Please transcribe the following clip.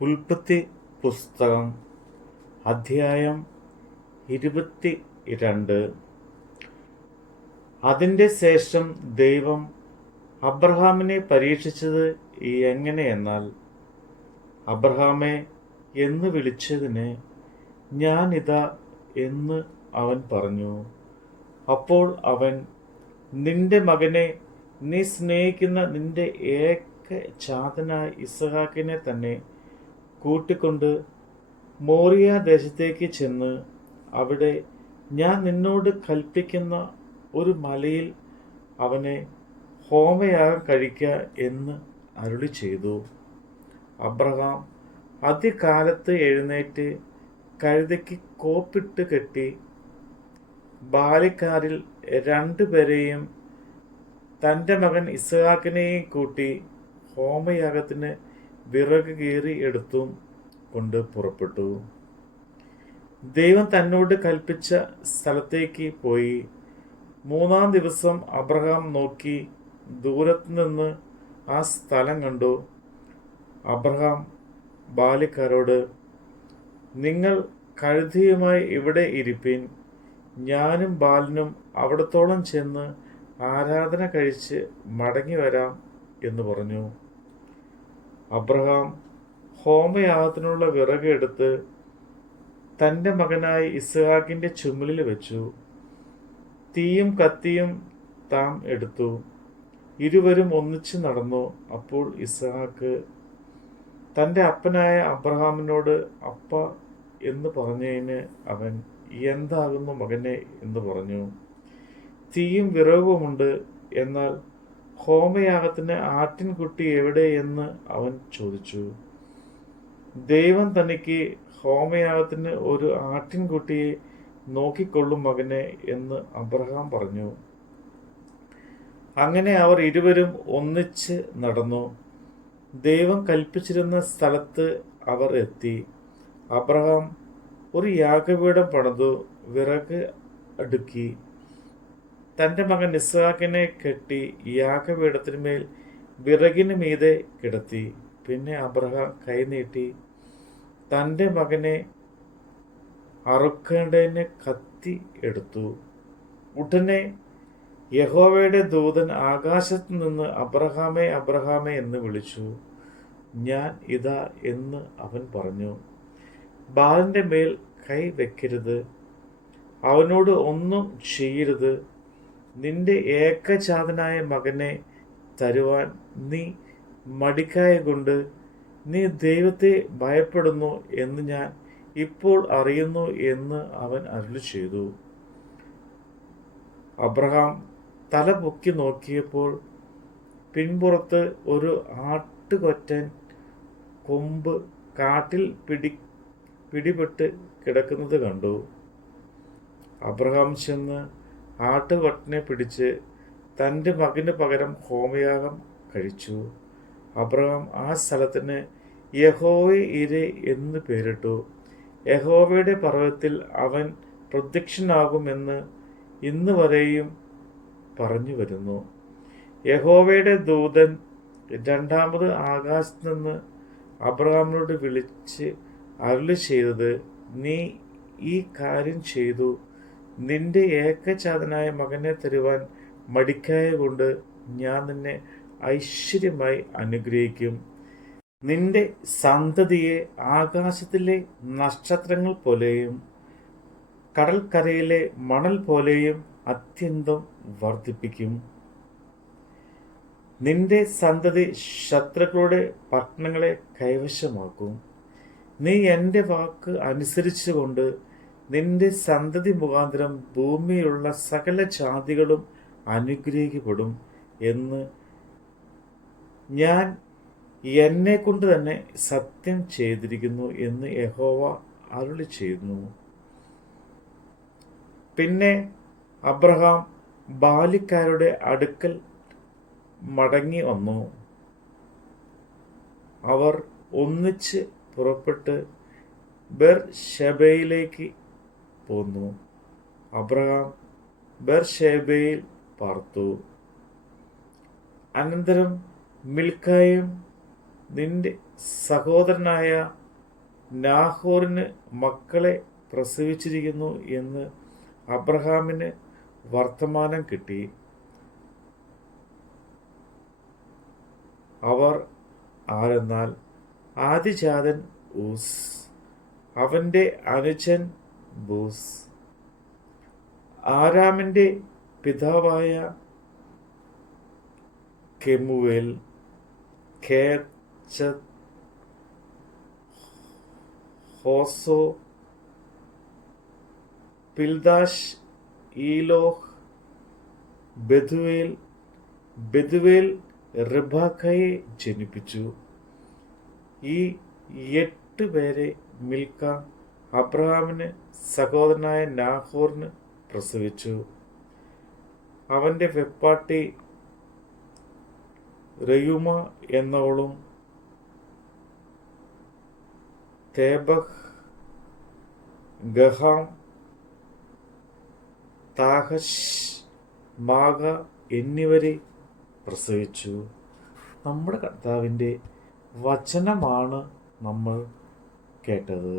ഉൽപ്പത്തി പുസ്തകം അധ്യായം 22. അതിൻ്റെ ശേഷം ദൈവം അബ്രഹാമിനെ പരീക്ഷിച്ചത് എങ്ങനെയെന്നാൽ, അബ്രഹാമേ എന്ന് വിളിച്ചതിന് ഞാനിതാ എന്ന് അവൻ പറഞ്ഞു. അപ്പോൾ അവൻ, നിന്റെ മകനെ, നീ സ്നേഹിക്കുന്ന നിന്റെ ഏകജാതനായ ഇസഹാക്കിനെ തന്നെ കൂട്ടിക്കൊണ്ട് മോറിയ ദേശത്തേക്ക് ചെന്ന് അവിടെ ഞാൻ നിന്നോട് കൽപ്പിക്കുന്ന ഒരു മലയിൽ അവനെ ഹോമയാഗം കഴിക്ക എന്ന് അരുളി ചെയ്തു. അബ്രഹാം അതികാലത്ത് എഴുന്നേറ്റ് കഴുതയ്ക്ക് കോപ്പിട്ട് കെട്ടി ബാല്യക്കാരിൽ 2 പേരെയും തൻ്റെ മകൻ ഇസഹാക്കിനെയും കൂട്ടി ഹോമയാഗത്തിന് വിറക് കീറി എടുത്തും കൊണ്ട് പുറപ്പെട്ടു. ദൈവം തന്നോട് കൽപ്പിച്ച സ്ഥലത്തേക്ക് പോയി. 3-ാം ദിവസം അബ്രഹാം നോക്കി ദൂരത്തു നിന്ന് ആ സ്ഥലം കണ്ടു. അബ്രഹാം ബാല്യക്കാരോട്, നിങ്ങൾ കഴുതയുമായി ഇവിടെ ഇരിപ്പിൻ, ഞാനും ബാലനും അവിടത്തോളം ചെന്ന് ആരാധന കഴിച്ച് മടങ്ങി വരാം എന്ന് പറഞ്ഞു. അബ്രഹാം ഹോമയാഗത്തിനുള്ള വിറക് എടുത്ത് തൻ്റെ മകനായ ഇസ്ഹാക്കിൻ്റെ ചുമലിൽ വെച്ചു. തീയും കത്തിയും താൻ എടുത്തു. ഇരുവരും ഒന്നിച്ച് നടന്നു. അപ്പോൾ ഇസ്ഹാക്ക് തൻ്റെ അപ്പനായ അബ്രഹാമിനോട് അപ്പ എന്ന് പറഞ്ഞതിന് അവൻ, എന്താകുന്നു മകനെ എന്ന് പറഞ്ഞു. തീയും വിറകുമുണ്ട്, എന്നാൽ ഹോമയാഗത്തിന് ആട്ടിൻകുട്ടി എവിടെ എന്ന് അവൻ ചോദിച്ചു. ദൈവം തനിക്ക് ഹോമയാഗത്തിന് ഒരു ആട്ടിൻകുട്ടിയെ നോക്കിക്കൊള്ളും മകനെ എന്ന് അബ്രഹാം പറഞ്ഞു. അങ്ങനെ അവർ ഇരുവരും ഒന്നിച്ച് നടന്നു. ദൈവം കൽപ്പിച്ചിരുന്ന സ്ഥലത്ത് അവർ എത്തി. അബ്രഹാം ഒരു യാഗപീഠം പണിതു വിറക് അടുക്കി തൻ്റെ മകൻ ഇസ്ഹാക്കിനെ കെട്ടി യാഗപീഠത്തിന്മേൽ വിറകിന് മീതെ കിടത്തി. പിന്നെ അബ്രഹാം കൈനീട്ടി തൻ്റെ മകനെ അറുക്കേണ്ടതിന് കത്തി എടുത്തു. ഉടനെ യഹോവയുടെ ദൂതൻ ആകാശത്ത് നിന്ന് അബ്രഹാമേ, അബ്രഹാമേ എന്ന് വിളിച്ചു. ഞാൻ ഇതാ എന്ന് അവൻ പറഞ്ഞു. ബാലന്റെ മേൽ കൈ വെക്കരുത്, അവനോട് ഒന്നും ചെയ്യരുത്. നിന്റെ ഏകജാതനായ മകനെ തരുവാൻ നീ മടിക്കായ കൊണ്ട് നീ ദൈവത്തെ ഭയപ്പെടുന്നു എന്ന് ഞാൻ ഇപ്പോൾ അറിയുന്നു എന്ന് അവൻ അരുളി ചെയ്തു. അബ്രഹാം തല പൊക്കി നോക്കിയപ്പോൾ പിൻപുറത്ത് ഒരു ആട്ടുകൊറ്റൻ കൊമ്പ് കാട്ടിൽ പിടിപെട്ട് കിടക്കുന്നത് കണ്ടു. അബ്രഹാം ചെന്ന് ആട്ടുകൊറ്റനെ പിടിച്ച് തൻ്റെ മകന് പകരം ഹോമയാഗം കഴിച്ചു. അബ്രഹാം ആ സ്ഥലത്തിന് യഹോവ-യിരെ എന്ന് പേരിട്ടു. യഹോവയുടെ പർവ്വതത്തിൽ അവൻ പ്രത്യക്ഷനാകുമെന്ന് ഇന്ന് വരെയും പറഞ്ഞു വരുന്നു. യഹോവയുടെ ദൂതൻ 2-ാമത് ആകാശത്ത് നിന്ന് അബ്രഹാമിനോട് വിളിച്ച് അരുളി ചെയ്തത്, നീ ഈ കാര്യം ചെയ്തു. നിന്റെ ഏകജാതനായ മകനെ തരുവാൻ മടിക്കായ കൊണ്ട് ഞാൻ നിന്നെ ഐശ്വര്യമായി അനുഗ്രഹിക്കും. നിന്റെ സന്തതിയെ ആകാശത്തിലെ നക്ഷത്രങ്ങൾ പോലെയും കടൽക്കരയിലെ മണൽ പോലെയും അത്യന്തം വർദ്ധിപ്പിക്കും. നിന്റെ സന്തതി ശത്രുക്കളുടെ പട്ടണങ്ങളെ കൈവശമാക്കും. നീ എൻ്റെ വാക്ക് അനുസരിച്ചുകൊണ്ട് നിന്റെ സന്തതി മുഖാന്തരം ഭൂമിയിലുള്ള സകല ജാതികളും അനുഗ്രഹിക്കപ്പെടും എന്ന് ഞാൻ എന്നെ കൊണ്ട് തന്നെ സത്യം ചെയ്തിരിക്കുന്നു എന്ന് യഹോവ അരുളി ചെയ്യുന്നു. പിന്നെ അബ്രഹാം ബാല്യക്കാരുടെ അടുക്കൽ മടങ്ങി വന്നു. അവർ ഒന്നിച്ച് പുറപ്പെട്ട് ബേർശെബയിലേക്ക് പോന്നു. അബ്രഹാം ബേർശെബയിൽ പാർത്തു. അനന്തരം മിൽക്കായും നിന്റെ സഹോദരനായ നാഹോറിന് മക്കളെ പ്രസവിച്ചിരിക്കുന്നു എന്ന് അബ്രഹാമിന് വർത്തമാനം കിട്ടി. അവർ ആരെന്നാൽ ആദിജാതൻ ഊസ്, അവൻ്റെ അനുജൻ ബൂസ്, ആരാമിൻ്റെ പിതാവായ കെമുവേൽ, ഖേർച്ചത്ത്, ഹോസോ, പിൽദാഷ്, ഈലോഹ്, ബെഥുവേൽ റിബാക്കയെ ജനിപ്പിച്ചു. ഈ 8 പേരെ മിൽക്ക അബ്രഹാമിന് സഹോദരനായ നാഹോറിന് പ്രസവിച്ചു. അവൻ്റെ വെപ്പാട്ടി റയൂമ എന്നവളും തേബഹ്, ഗഹാം, താഹശ്, മാഗ എന്നിവരെ പ്രസവിച്ചു. നമ്മുടെ കർത്താവിൻ്റെ വചനമാണ് നമ്മൾ കേട്ടത്.